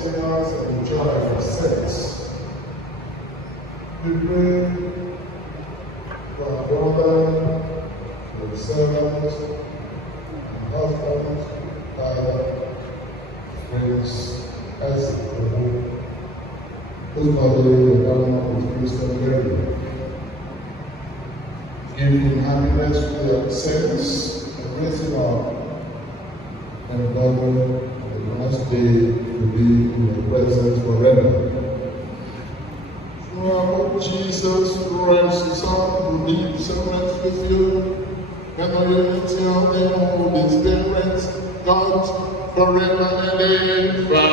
sinners and the joy of saints. We pray for our brother, the servants, and husbands, father, friends, as whose body the government of Christian burial. Give him happiness with their saints, and raise him up, and God the last day to be in your presence forever. Through our Lord Jesus Christ, His Son, who lives and reigns with you, and the unity of the Holy Spirit, God, forever and ever.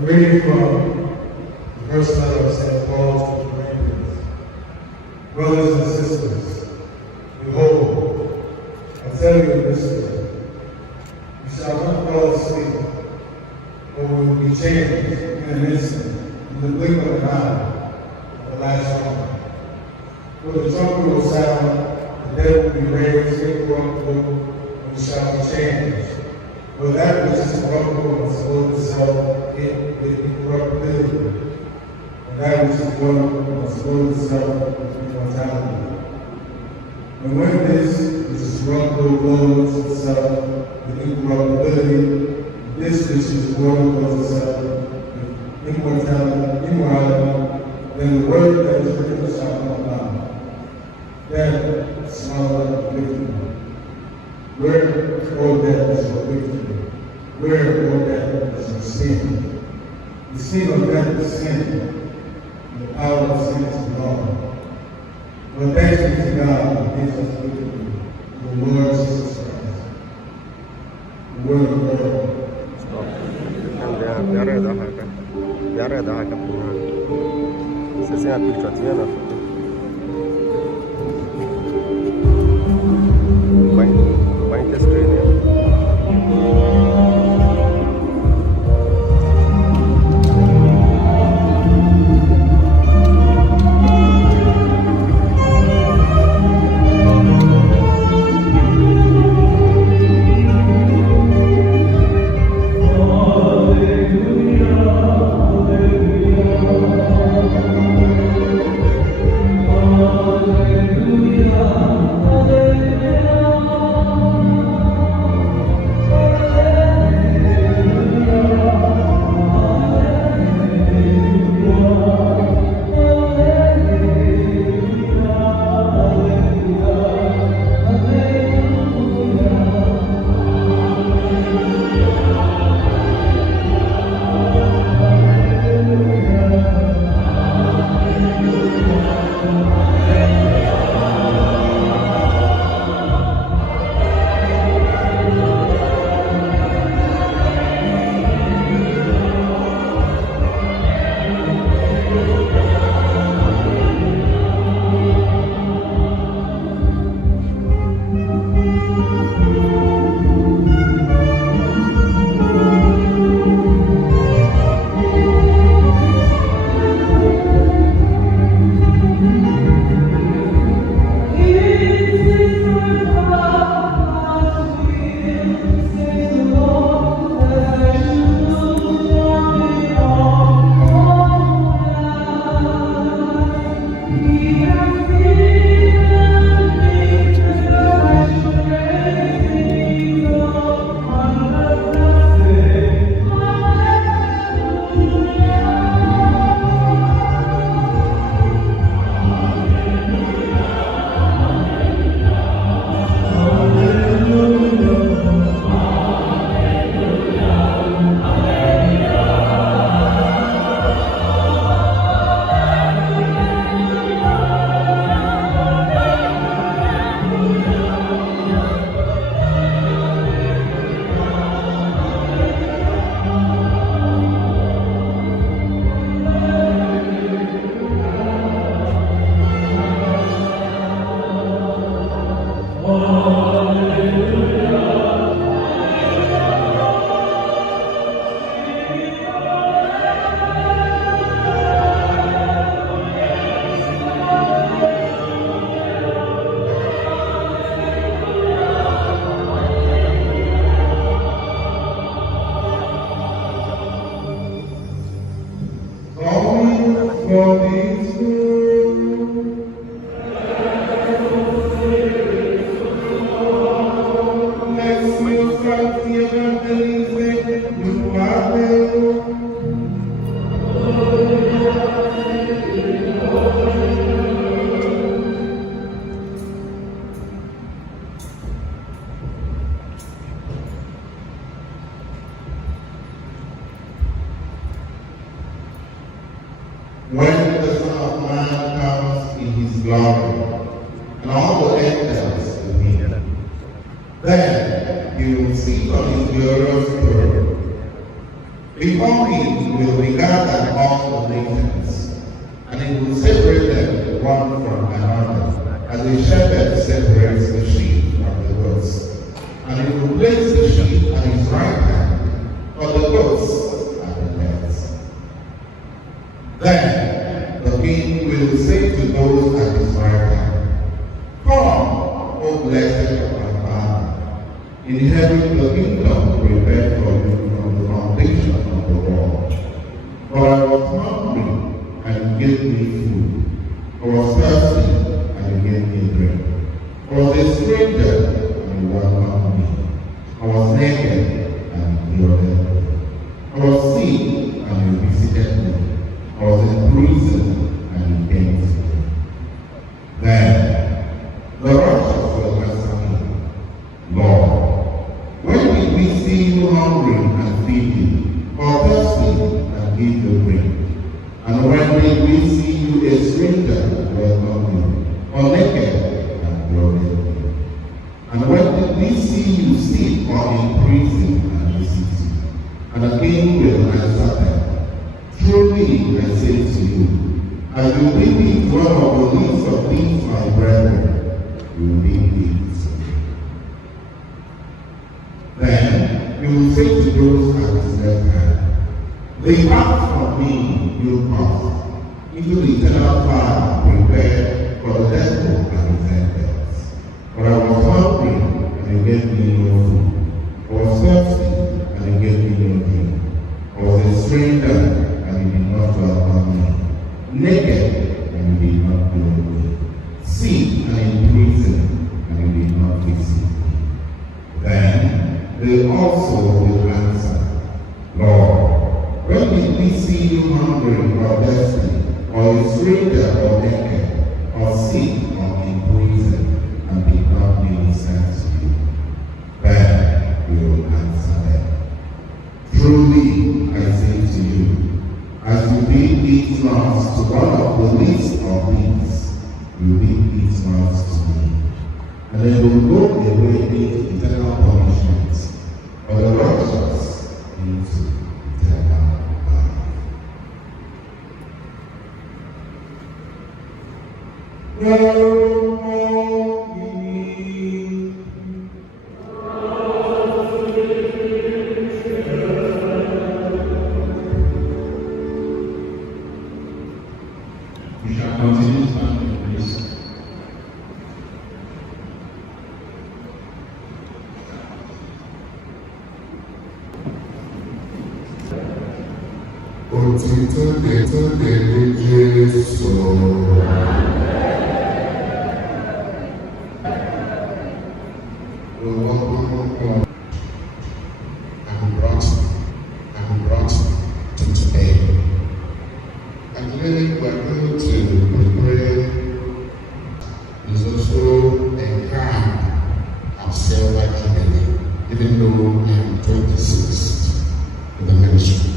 Reading from the first letter of St. Paul to the Corinthians. Brothers and sisters, behold, I tell you a mystery. You shall not fall asleep, but will be changed in an instant, in the blink of an eye, at the last trumpet. For the trumpet will sound, the dead will be raised incorruptible, and we shall be changed. For that which is corruptible must clothe itself with incorruptibility, and that which is mortal must clothe itself with immortality. And when this which is corruptible clothes itself with incorruptibility, this which is mortal clothes itself with immorality, then the word that is written shall come about. Then swallow up victory. Where, O death, is your victory? Where, O death, is your sin? The sting of death is sin, and the power of sin is gone. But thanks be to God who gives us victory through the Lord Jesus Christ. The word of the Lord. his glory, and all the angels with him. Then he will sit on his glorious throne. Before him will be gathered all the nations, and he will separate them one from another, as a shepherd separates the sheep from the goats. And he will place the sheep at his right hand, but the goats at the left. Then the king will say to those at his right hand, Come, O blessed of my Father, inherit the kingdom prepared for you from the foundation of the world. For I was hungry, and you gave me food. I was thirsty, and you gave me drink. I was a stranger, and you welcomed me. I was naked, and you clothed me. I was sick, and you visited me. I was in prison, and you came to me. Then the righteous will answer me, Lord, when did we see you hungry and feed you, or thirsty and give you drink? And when did we see you a stranger and welcome you, or naked and clothed you? And when did we see you sick or in prison and visit you? And the king will answer them, Truly I say to you, as you did it one of the least of these my brethren, you did it. Then he will say to those at his left hand, Depart from me, you path, into the eternal fire prepared for the devil and his angels. For I was hungry, and you gave me no food. I was thirsty, and you gave me no drink. I was a stranger, and you did not welcome me. Naked, and you did not clothe me. Sick and in prison, and you did not visit me. Then they also will answer, Lord, when did we see you hungry or thirsty, or a stranger or naked, or sick or in prison, and did not minister to you? Then we will answer them, Truly I say to you, as you did it once to one of the least of these, you did it once to me. And they will go away into eternal punishment, but the righteous into eternal life. We shall continue to stand in place. Òtítọ́ dé Jésù. I'm brought to today. And today we are going to pray is also a crown of silver jubilee, even though I am 26 in the ministry.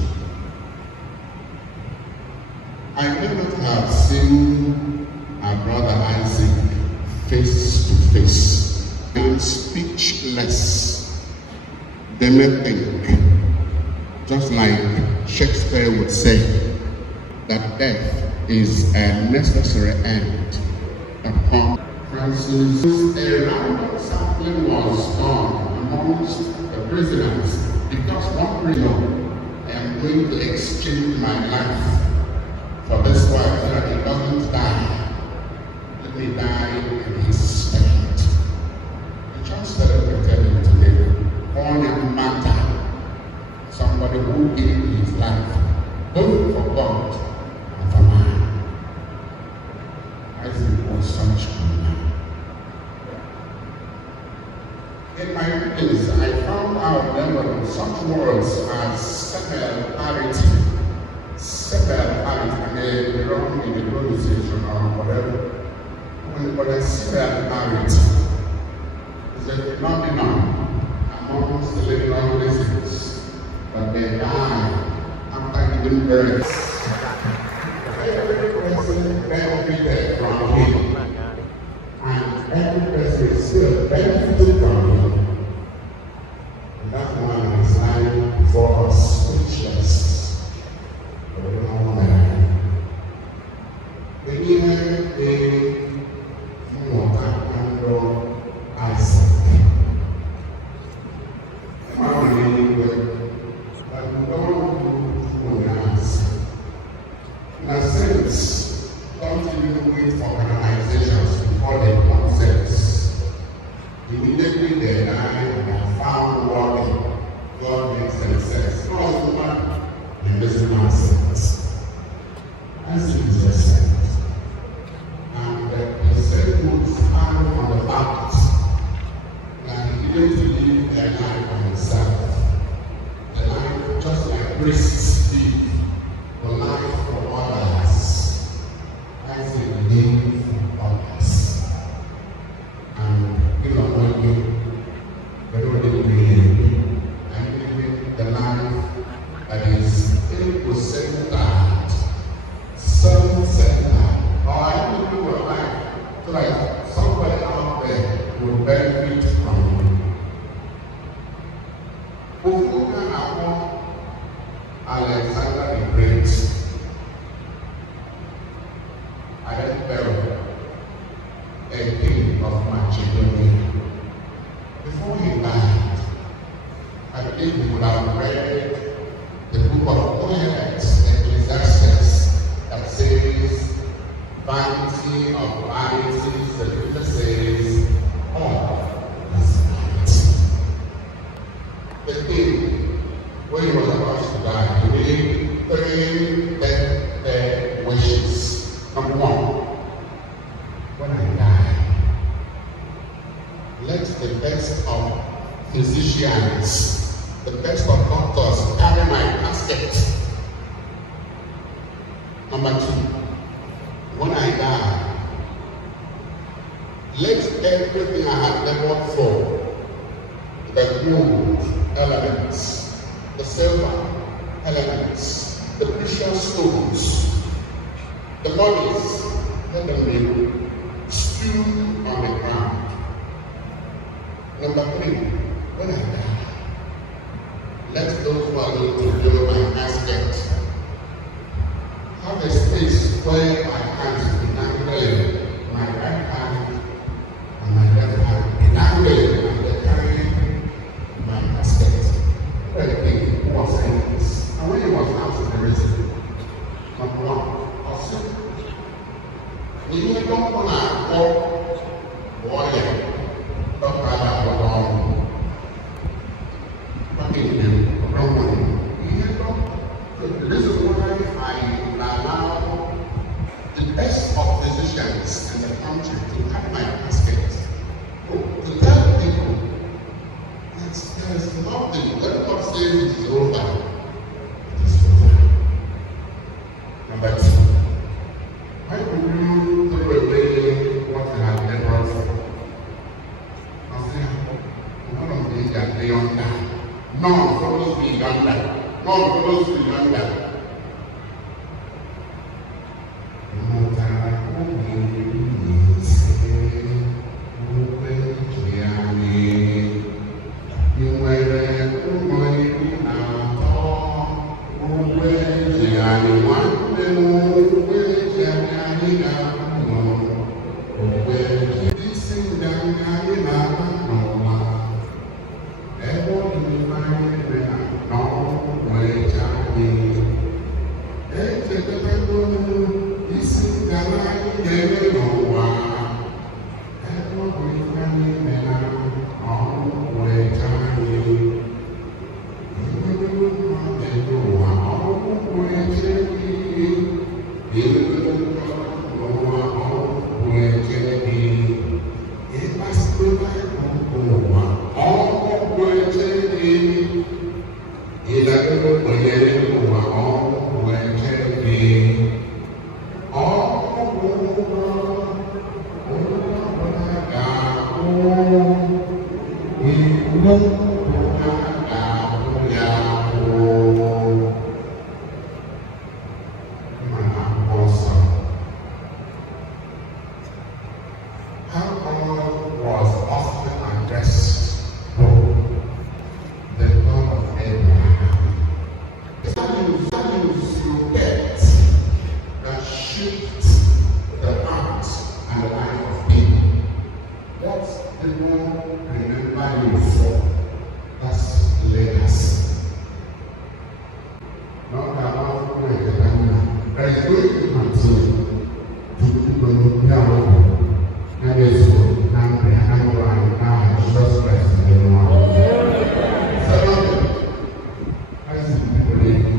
I may not have seen our brother Isaac face to face. I'm speechless. They may think, just like Shakespeare would say, that death is a necessary end upon Francis. A random sampling was done amongst the prisoners because one prisoner, I am going to exchange my life for this wife so that he doesn't die. Let me die in his stead. The church celebrated him today. Born a martyr, somebody who gave his life both for God and for man. Isaac was such a man. In my readings, I found out there were such words as sepel parity. Sepel parity, I may be wrong in the pronunciation or whatever. But a sepel parity is a phenomenon amongst the living organisms, but they die after giving birth. Every person benefited from him. same family, and that woman is lying before us, speechless. But we don't want to die. We need a water and Isaac. In a sense, don't even wait for organizations before they consent. Immediately they die and are found working. God makes them sense. No woman in this nonsense. I see this sense. And he said, put hand on the back. And he didn't live their life on himself. The life just like priests live. The life for others. I say live for others. And you know when you don't live, I'm living the life that is ego-centered, self-centered. Or I live your life so that somebody out there will benefit from you. Alexander the Great, Abor, a king of Macedonia. Before he died, I believe he would have read the book of Poets, Ecclesiastes, that says, vanity of vanities, the scripture says, all is vanity. The king, when he was about to die, he made 3 death wishes. Number 1, when I die, let the best of physicians, the best of doctors carry my casket. Number 2, when I die, let everything I have labored for, the gold elements, the silver elements, the precious stones, the bodies, let them be stewed on the ground. Number 3, when I die, let those who are going to build my casket have a space where my hands will be dangling, my right hand and my left hand be dangling, and they carry my casket. Well, the king was saying this. And when he was asked the reason, number 1, also, you don't want to go warrior, don't rather go on. What can you do? Wrong one. This is why I allow the best of physicians in the country to carry my casket. To tell people that there is nothing, when God says it is over, it is over. Number 2, why would you throw away what you have labored for? I say, none of these are beyond that. None follows beyond that. None follows beyond that. How God was often addressed People remember you for. That's legacy. Not about there is going to continue to people now. And it's good. Now Jesus Christ is the one. Secondly, I see people they do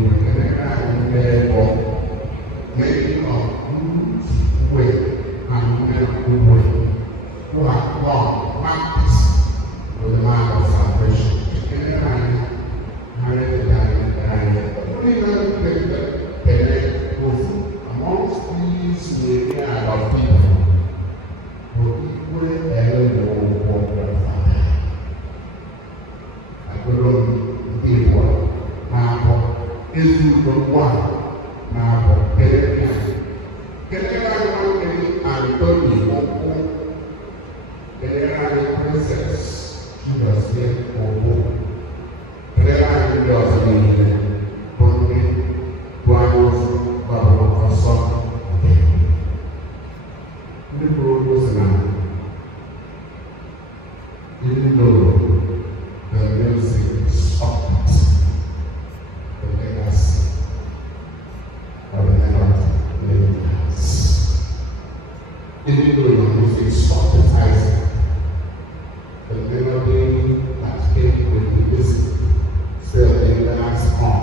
making a good way and make a good way. Who have gone practice with the man of salvation. Amongst these myriad of people, who equally elevate what grandfather. I couldn't be one. Now, is the one. Now, Anthony Ukwu, the princess, she was here for even though the music stopped, the legacy of the legacy. Even though the music stopped, the melody that came with the music still lingers on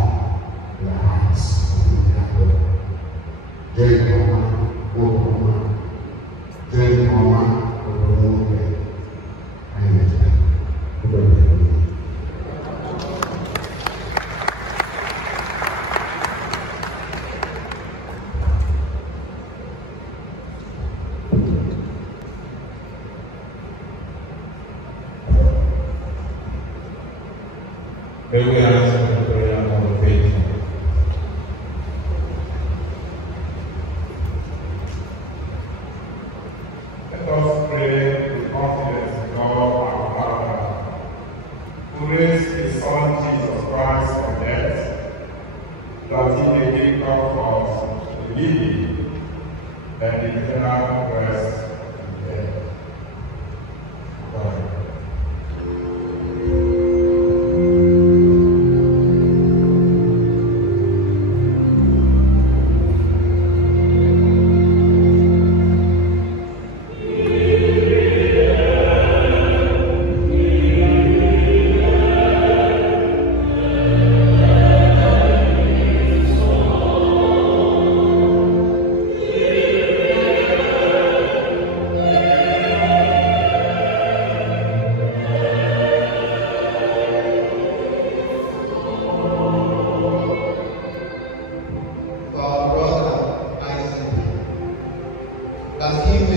the hearts of the people. Jai Mama, Mama, Jai Mama, May we ask for the prayer of the faithful. Let us pray with confidence in God our Father, who raised His Son Jesus Christ from death, that He may give comfort to the living and eternal rest in death. Amen.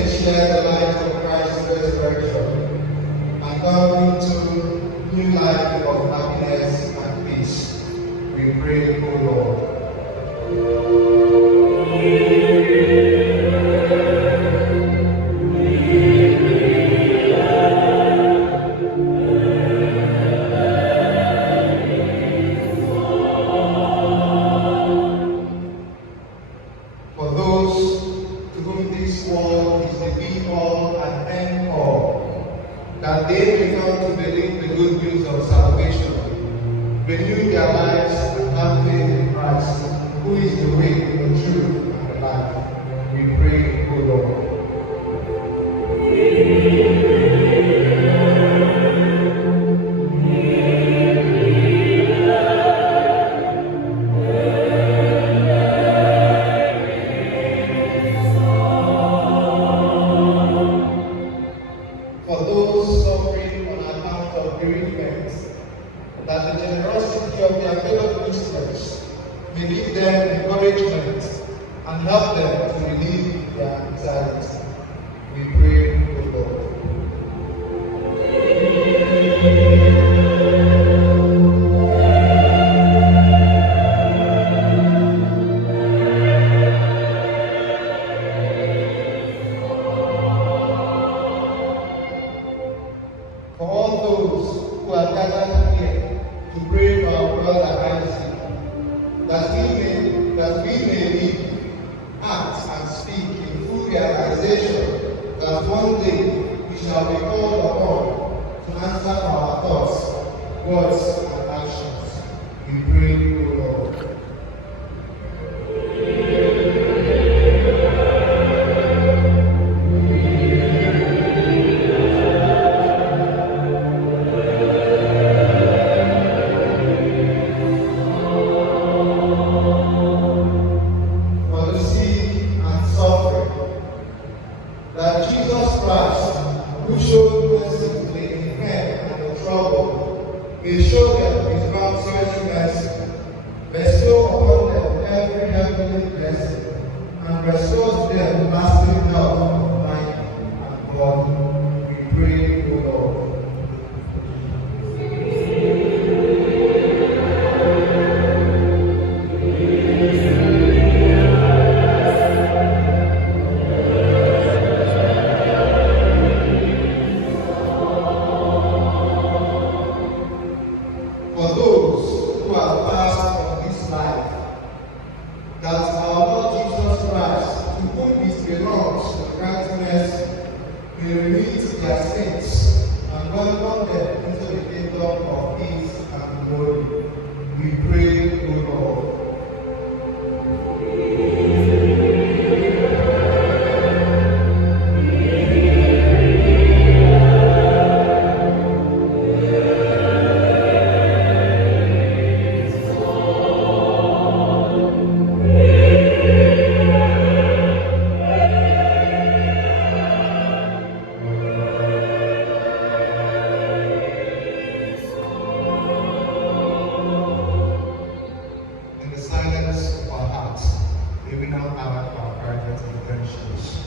Share the light of Christ's resurrection and come into new life of happiness and peace. We pray, O Lord. For those to whom this world is the be-all and end-all, that they may come to believe the good news of salvation, renew their lives and have faith in Christ, who is the way, the truth, and the life. We pray, O Lord. For those suffering on account of bereavement, that the generosity of their fellow Christians may give them encouragement and help them to relieve their anxiety. We pray, O Lord. For all those who are gathered here to pray for our brother Isaac, that we may live, act, and speak in full realization that one day we shall be called upon to answer our thoughts, words, and actions. We pray, O Lord. For the sick and suffering, that Jesus Christ, who showed mercy to the infirm and the troubled, may show them his bounteous mercy, bestow upon them every heavenly blessing, and restore them lasting health of mind and body. We pray, O Lord. For those who have passed from this life, that our Lord Jesus Christ, to whom it belongs to grant mercy, may remit their sins and welcome them into the kingdom of peace and glory. We pray, O Lord. In the silence of our hearts, may we now add our private intentions.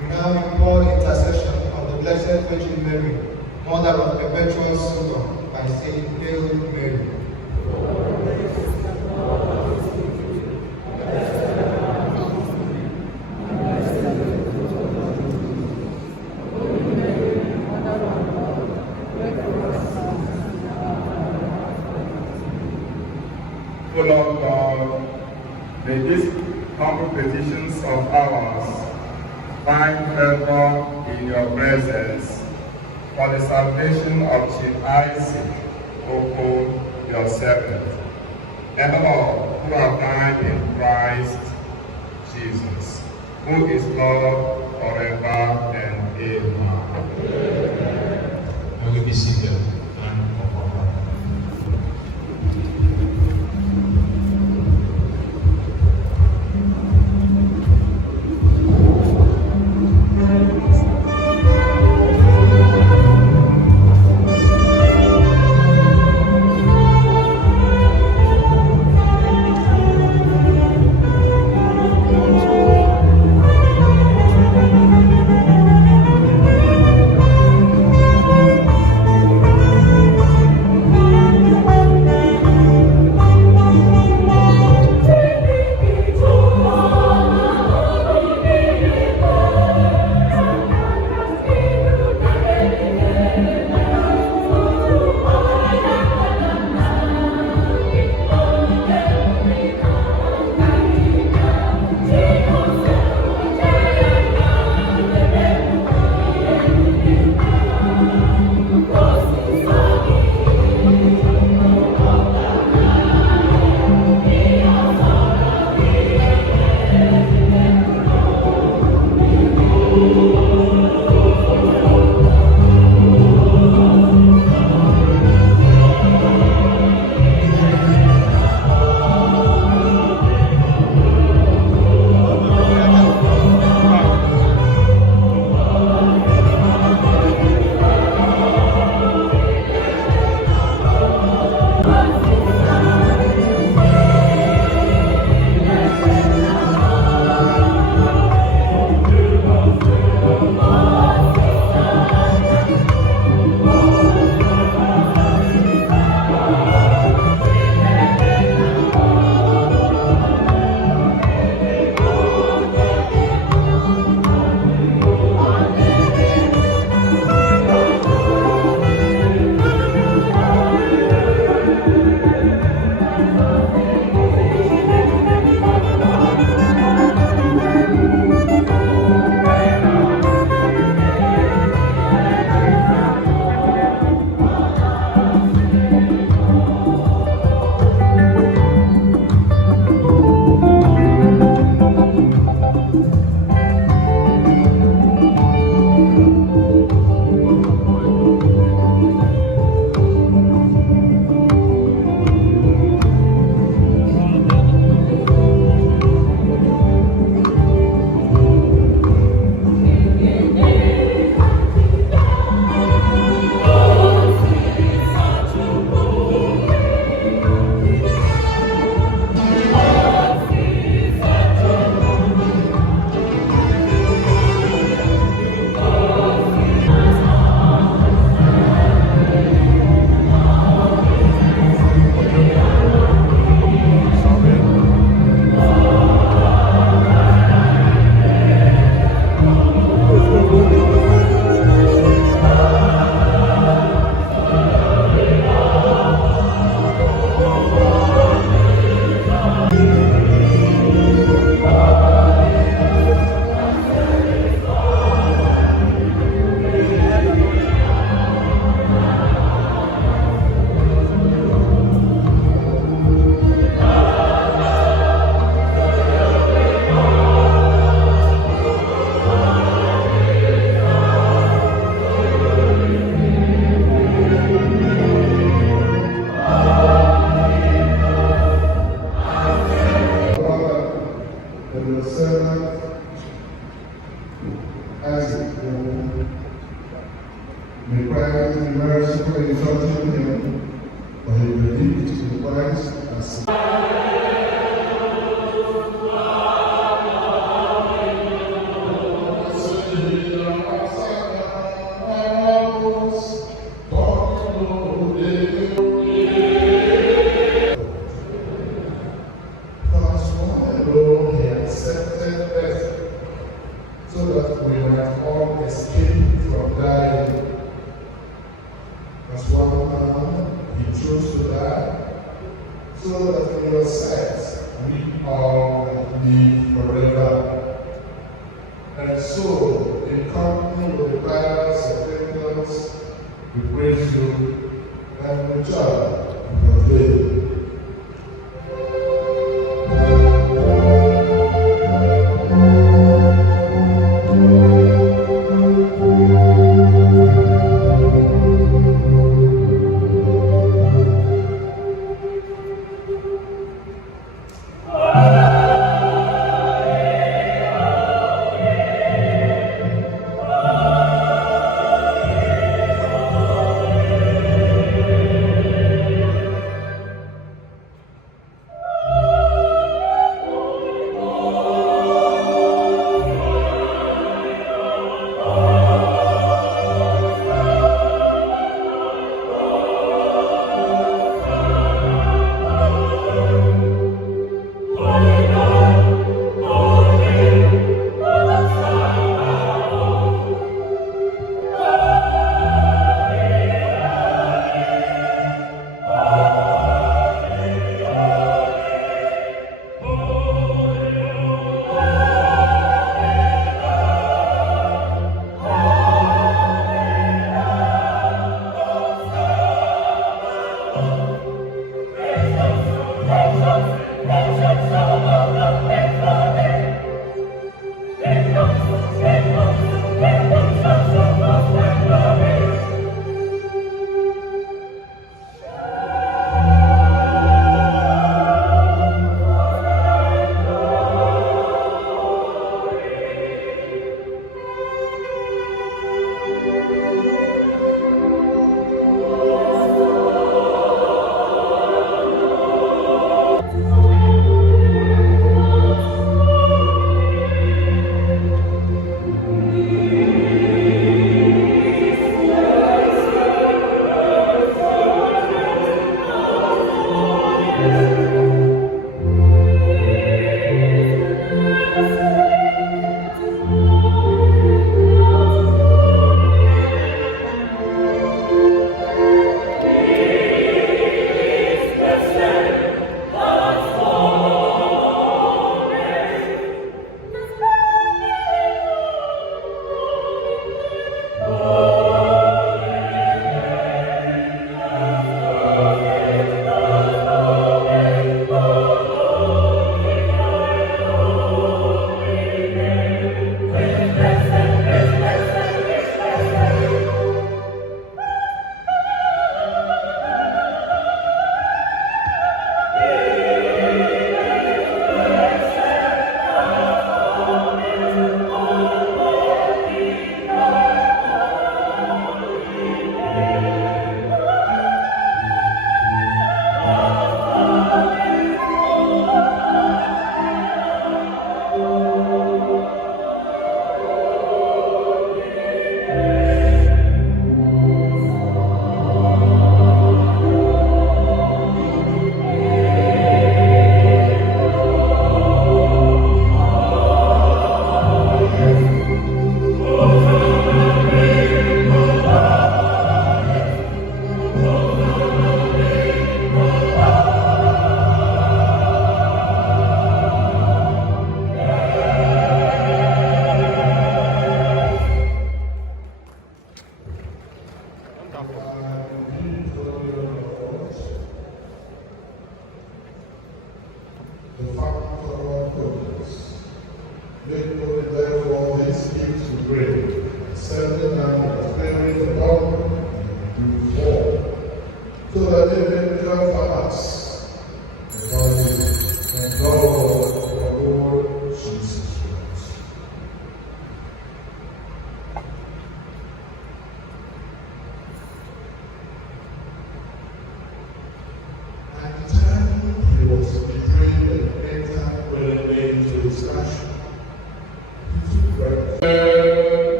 We now implore the intercession of the Blessed Virgin Mary, Mother of Perpetual Succor, by saying, Hail Mary. O Lord God, may these humble petitions of ours find favor in your presence for the salvation of Chief Isaac, Ukwu, your servant, and all who have died in Christ Jesus, who is Lord forever and ever. And we be seated and of our heart. Thank you. for exalting him, for he believed in Christ as so that we might all escape from dying. As one man, he chose to die, so that in your sight we all live forever. And so, in company with the choirs of angels, we praise you and we joy in your name.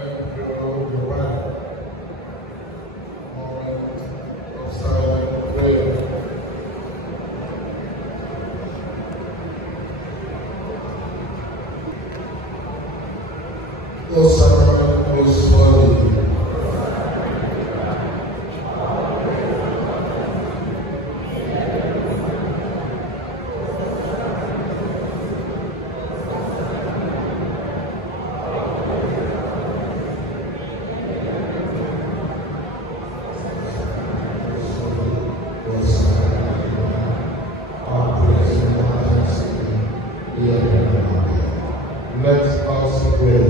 and your wife. Moment of silent prayer. O sacrament most holy, let us pray.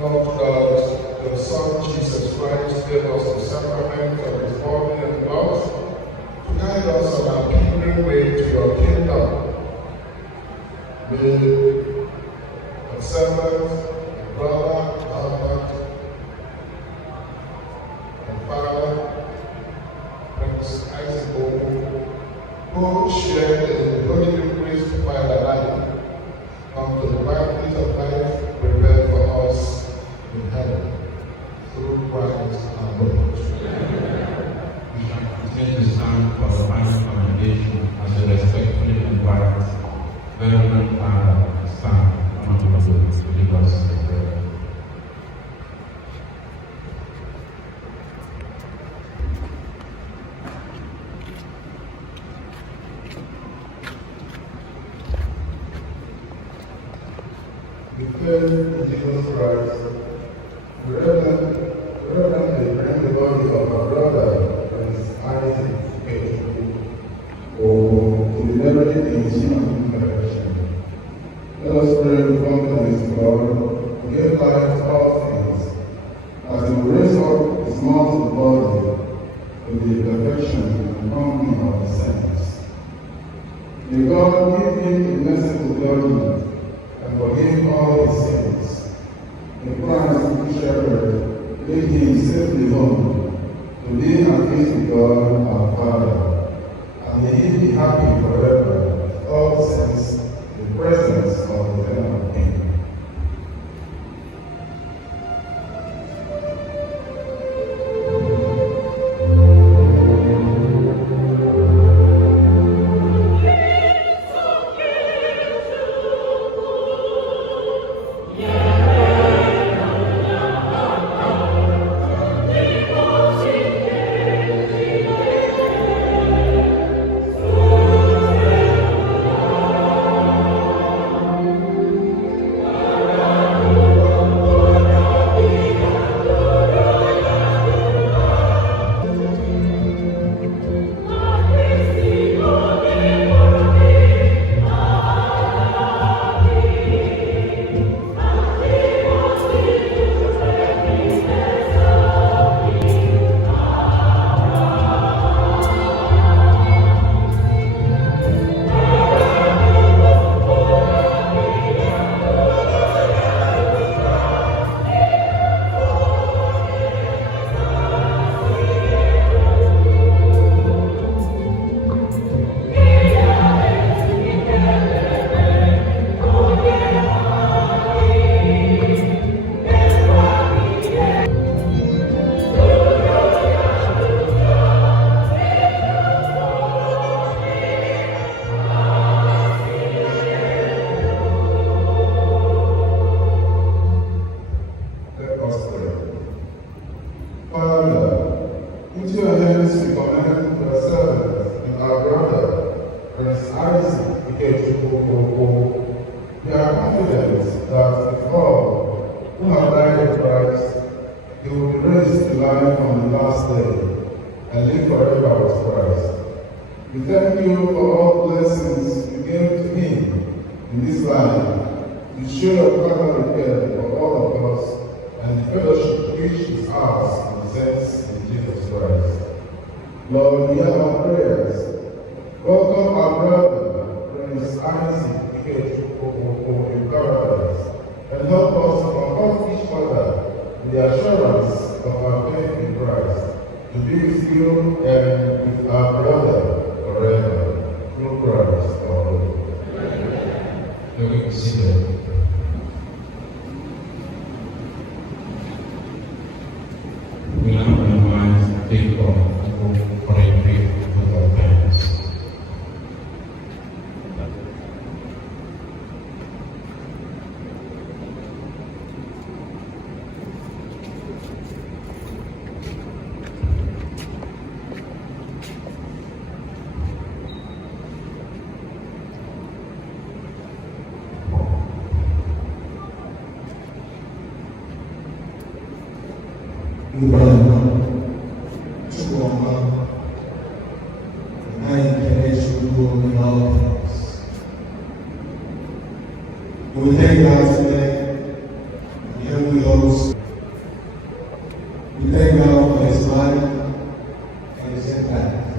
Lord God, your Son Jesus Christ gave us the sacrament of his body and blood to guide us on our pilgrim way to your kingdom. May your servant, brother, husband, and father, Prince Isaac Ukwu, who shared in the holy Eucharist by the life, come to the banquet of life prepared for us in heaven, through Christ our Lord. We shall continue to stand for the final commendation as a respectfully invite Reverend Father and Son, Honorable to lead us in prayer. Because of Jesus Christ, reverently bring the body of our brother, Prince Isaac Ikechukwu, to the memory in human perfection. Let us pray to come to his blood, to give life to all things, as he will raise up his mortal body to the perfection and company of the saints. May God give him a merciful judgment and forgive all his sins. In Christ, the shepherd, lead him safely home to be at peace with God our Father, and may he be happy forever with all saints in the presence of the eternal King. Ikechukwu, we are confident that with all who have died in Christ, you will be raised to life on the last day and live forever with Christ. We thank you for all blessings you gave to him in this life, to show your fatherly care for all of us, and the fellowship which is ours in the sense in Jesus Christ. Lord, hear our prayers. Welcome our brother, Prince Isaac Ikechukwu in paradise, and help us to comfort each other in the assurance to be with you and with our brother forever, through Christ our Lord. You will be seated. We now recognize the God for a brief vote of thanks. Ikechukwu, Ikechukwu in all things. We thank God today, the Heavenly Host. We thank God for His life and His impact.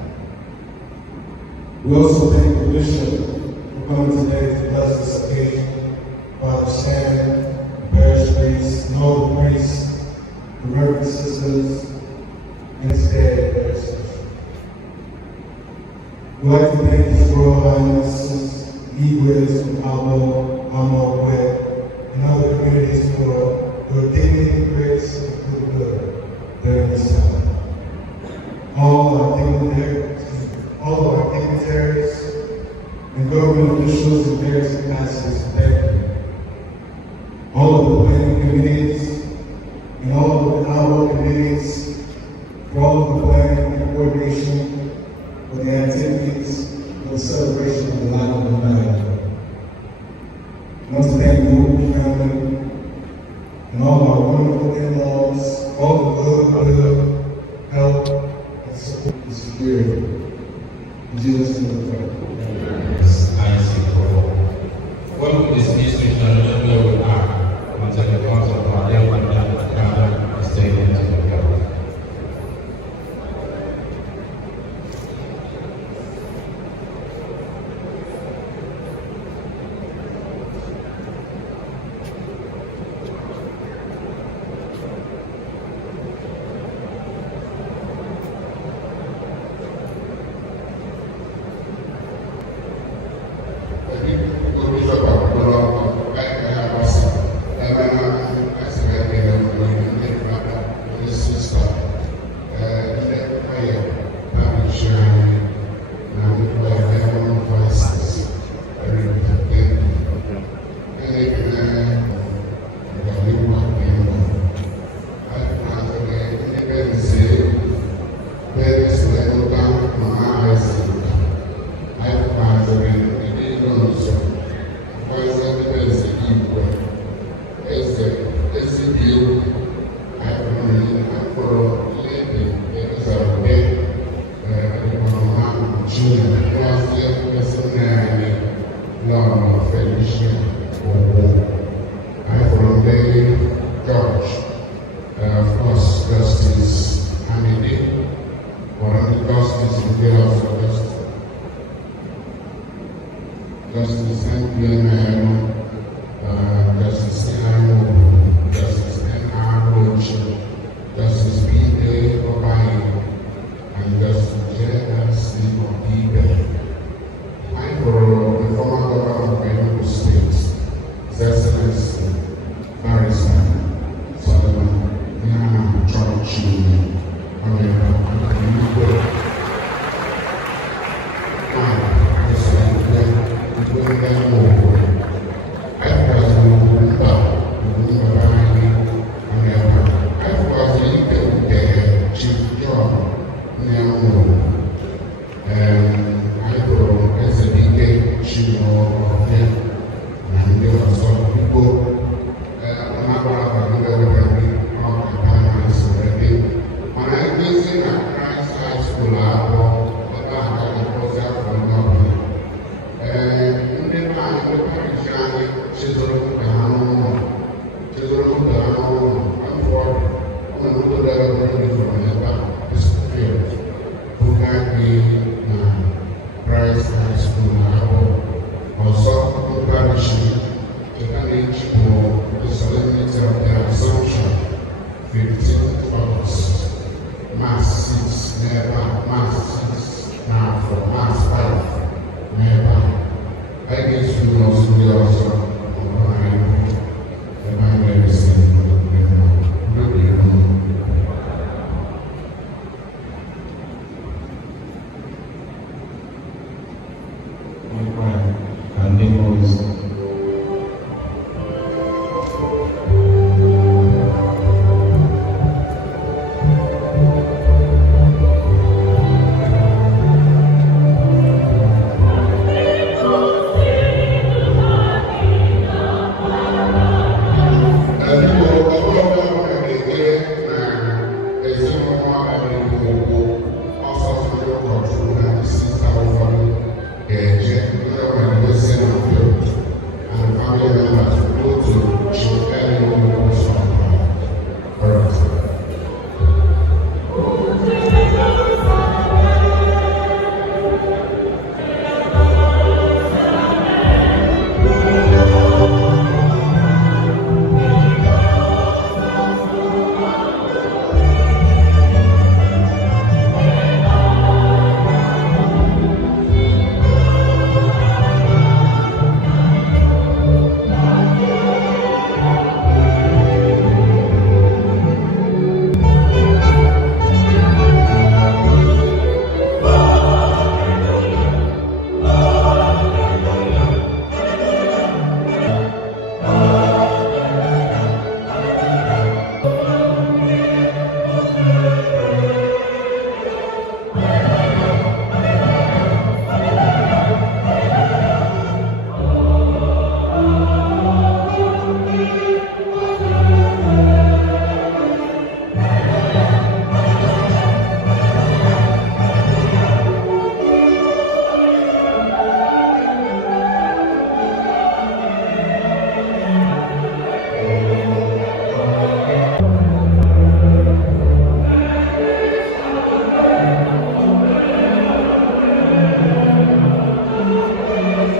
We also thank the Bishop for coming today to bless this occasion. Father Stan, the parish priest, and all the priests, the reverend sisters, and today at the reception. We'd like to thank His Royal Highness, Igwes from Abor, and other communities for your dignity, grace, and goodwill during this time. All of our dignitaries and government officials in various capacities, thank you. All of the planning committees and all of the Abor committees for all of the planning and coordination for the activities of the celebration of the life of the night. I want to thank the Ukwu family and all of our wonderful in-laws, all the goodwill, help, and support and security. In Jesus' name we pray.